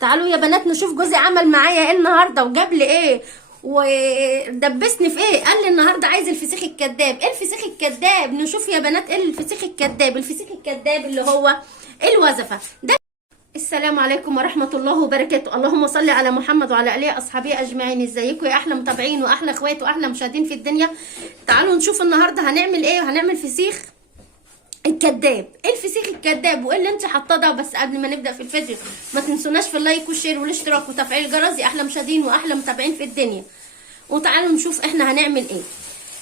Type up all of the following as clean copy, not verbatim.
تعالوا يا بنات نشوف جوزي عمل معايا ايه النهارده وجاب لي ايه ودبسني في ايه. قال لي النهارده عايز الفسيخ الكداب. ايه الفسيخ الكداب؟ نشوف يا بنات ايه الفسيخ الكداب. الفسيخ الكداب اللي هو الوزفه ده. السلام عليكم ورحمه الله وبركاته. اللهم صل على محمد وعلى اله اصحابه اجمعين. ازيكم يا احلى متابعين واحلى اخوات واحلى مشاهدين في الدنيا. تعالوا نشوف النهارده هنعمل ايه. هنعمل فسيخ الكداب. ايه الفسيخ الكداب وايه اللي انت حاطاه ده؟ بس قبل ما نبدا في الفيديو ما تنسوناش في اللايك والشير والاشتراك وتفعيل الجرس يا احلى مشاهدين واحلى متابعين في الدنيا. وتعالوا نشوف احنا هنعمل ايه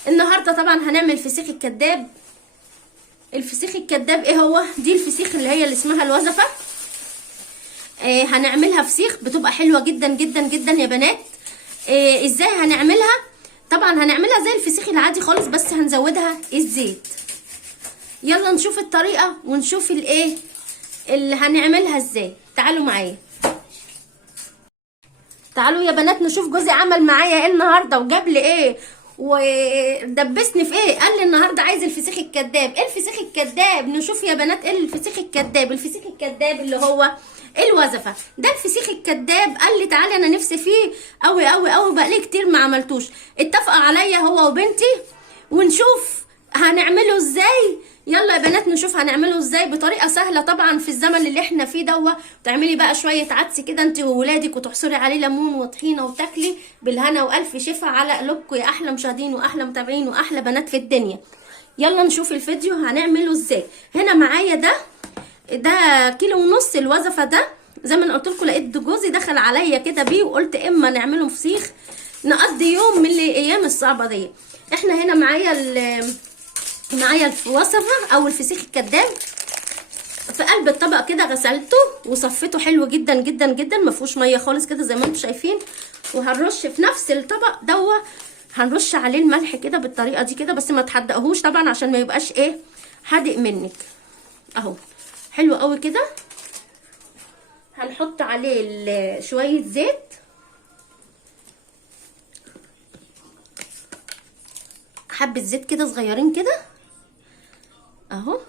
النهارده. طبعا هنعمل فسيخ الكداب. الفسيخ الكداب ايه هو؟ دي الفسيخ اللي اسمها الوزفه. هنعملها فسيخ بتبقى حلوه جدا جدا جدا يا بنات. ازاي هنعملها؟ طبعا هنعملها زي الفسيخ العادي خالص بس هنزودها الزيت. يلا نشوف الطريقه ونشوف الايه اللي هنعملها ازاي. تعالوا معايا. تعالوا يا بنات نشوف جوزي عمل معايا ايه النهارده وجاب لي ايه ودبسني في ايه. قال لي النهارده عايز الفسيخ الكداب. ايه الفسيخ الكداب؟ نشوف يا بنات ايه الفسيخ الكداب. الفسيخ الكداب اللي هو الوزفه ده. الفسيخ الكداب قال لي تعالي انا نفسي فيه قوي قوي قوي بقالي كتير ما عملتوش. اتفق عليا هو وبنتي ونشوف هنعمله ازاي. يلا يا بنات نشوف هنعمله ازاي بطريقه سهله طبعا في الزمن اللي احنا فيه ده. تعملي بقى شويه عدس كده انت وولادك وتحصري عليه ليمون وطحينه وتاكلي بالهنا والف شفا على قلوبكم يا احلى مشاهدين واحلى متابعين واحلى بنات في الدنيا. يلا نشوف الفيديو هنعمله ازاي. هنا معايا ده كيلو ونص الوزفه ده. زي ما انا قلت لكم لقيت جوزي دخل عليا كده بيه وقلت اما نعمله فسيخ نقضي يوم من الايام الصعبه دي. احنا هنا معايا الوصفه او الفسيخ الكداب في قلب الطبق كده. غسلته وصفيته حلو جدا جدا جدا ما فيهوش ميه خالص كده زي ما انتم شايفين. وهنرش في نفس الطبق هنرش عليه الملح كده بالطريقه دي كده بس ما تحدقهوش طبعا عشان ما يبقاش حادق منك. اهو حلو قوي كده. هنحط عليه شويه زيت. حبه زيت كده صغيرين كده اهو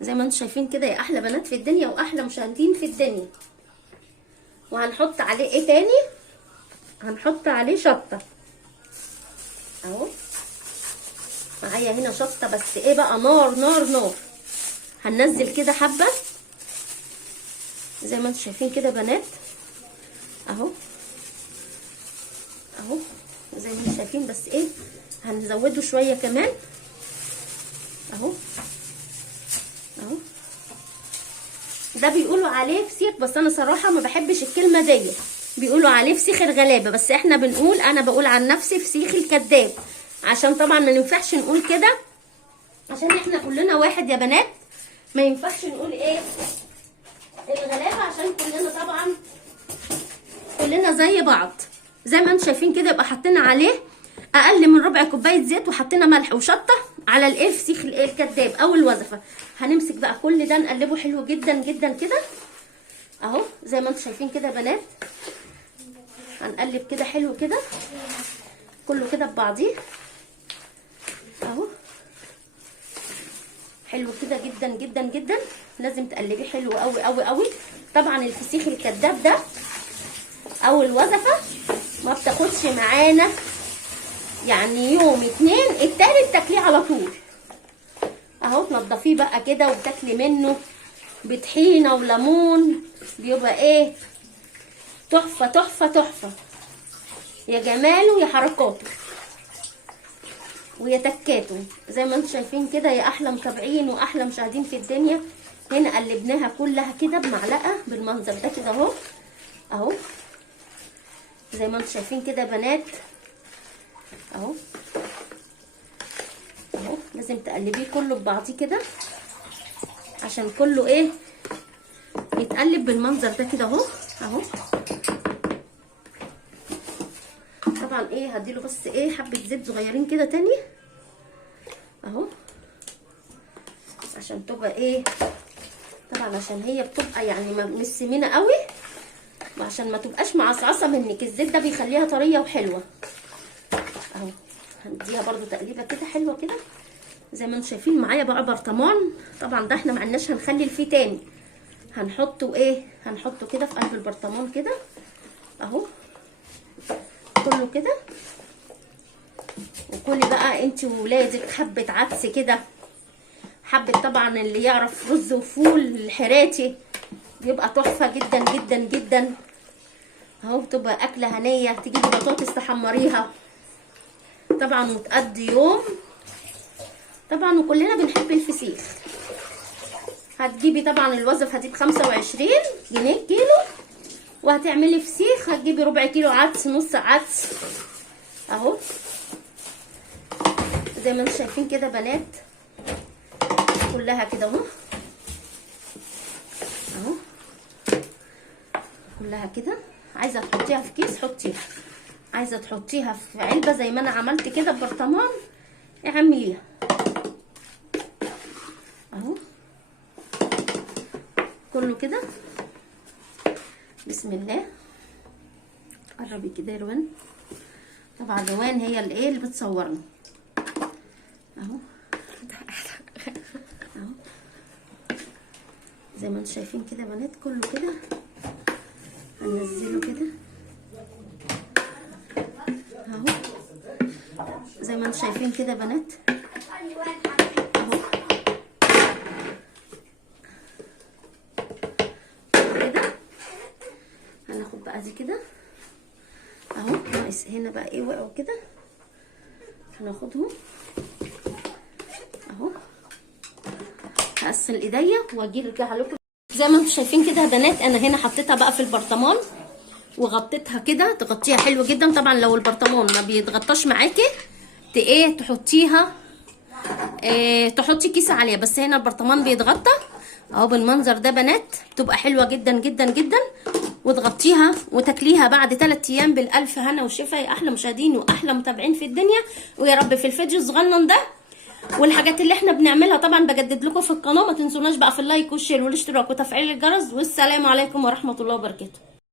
زي ما انتم شايفين كده يا احلى بنات في الدنيا واحلى مشاهدين في الدنيا. وهنحط عليه ايه تاني؟ هنحط عليه شطه اهو. معايا هنا شطه بس بقى نار نار نار. هننزل كده حبه زي ما انتم شايفين كده بنات اهو زي ما انتم شايفين بس هنزوده شويه كمان اهو. ده بيقولوا عليه فسيخ بس انا صراحه ما بحبش الكلمه دي. بيقولوا عليه فسيخ الغلابه بس احنا انا بقول عن نفسي فسيخ الكداب عشان طبعا ما ينفعش نقول كده عشان احنا كلنا واحد يا بنات. ما ينفعش نقول الغلابه عشان كلنا زي بعض. زي ما انتم شايفين كده يبقى حطينا عليه اقل من ربع كوبايه زيت وحطينا ملح وشطه على الفسيخ الكداب او الوزفه. هنمسك بقى كل ده نقلبه حلو جدا جدا كده اهو زي ما انتم شايفين كده بنات. هنقلب كده حلو كده كله كده ببعضيه اهو حلو كده جدا جدا جدا. لازم تقلبيه حلو قوي قوي قوي. طبعا الفسيخ الكداب ده او الوزفه ما بتاخدش معانا يعني يوم اتنين التالت تاكليه على طول اهو. تنضفيه بقى كده وتاكلي منه بطحينه وليمون بيبقى تحفه تحفه تحفه يا جماله يا حركاته ويا تكاته. زي ما انتم شايفين كده يا احلى متابعين واحلى مشاهدين في الدنيا. هنا قلبناها كلها كده بمعلقه بالمنظر ده كده اهو زي ما انتم شايفين كده بنات اهو. لازم تقلبيه كله ببعضيه كده عشان كله يتقلب بالمنظر ده كده اهو. طبعا هديله بس حبه زيت صغيرين كده تاني اهو عشان تبقى طبعا عشان هي بتبقى يعني مش سمينه قوي وعشان ما تبقاش معصعصه منك. الزيت ده بيخليها طريه وحلوه اهو. هنديها برده تقليبه كده حلوه كده زي ما انتم شايفين. معايا بقى برطمان طبعا ده احنا ما عندناش هنخلي فيه تاني. هنحطه ايه، هنحطه كده في قلب البرطمان كده اهو كله كده. وكلي بقى انت وولادك حبه عدس كده، حبه طبعا اللي يعرف رز وفول الحراتي بيبقى تحفه جدا جدا جدا اهو. بتبقى اكله هنيه. تجيبي بطاطس تحمريها طبعا وتقضي يوم طبعا. وكلنا بنحب الفسيخ. هتجيبي طبعا الوظف هتجيب 25 جنيه كيلو، وهتعملي فسيخ هتجيبي ربع كيلو عدس، نص عدس اهو زي ما انتم شايفين كده بنات. كلها كده اهو اهو كلها كده. عايزه تحطيها في كيس حطيها، عايزه تحطيها في علبه زي ما انا عملت كده ببرطمان اعمليها اهو كله كده. بسم الله. قربي كده يا روان. طبعا روان هي اللي ايه اللي بتصورنا اهو اهو زي ما انتم شايفين كده بنات. كله كده هننزله كده اهو زي ما انتم شايفين كده بنات اهو كده. هناخد بقى دي كده اهو. ناقص هنا بقى ايه وقعوا كده، هناخدهم اهو. هغسل ايديا واجي ارجع لكم. زي ما انتم شايفين كده يا بنات انا هنا حطيتها بقى في البرطمان وغطيتها كده. تغطيها حلو جدا طبعا. لو البرطمان ما بيتغطاش معاكي ايه تحطيها تحطي كيس عليها، بس هنا البرطمان بيتغطى اهو بالمنظر ده بنات. بتبقى حلوه جدا جدا جدا. وتغطيها وتاكليها بعد 3 ايام بالالف هنا وشفا يا احلى مشاهدين واحلى متابعين في الدنيا. ويا رب في الفيديو الصغنن ده والحاجات اللي احنا بنعملها طبعا بجدد لكم في القناه. ما تنسوناش بقى في اللايك والشير والاشتراك وتفعيل الجرس. والسلام عليكم ورحمه الله وبركاته.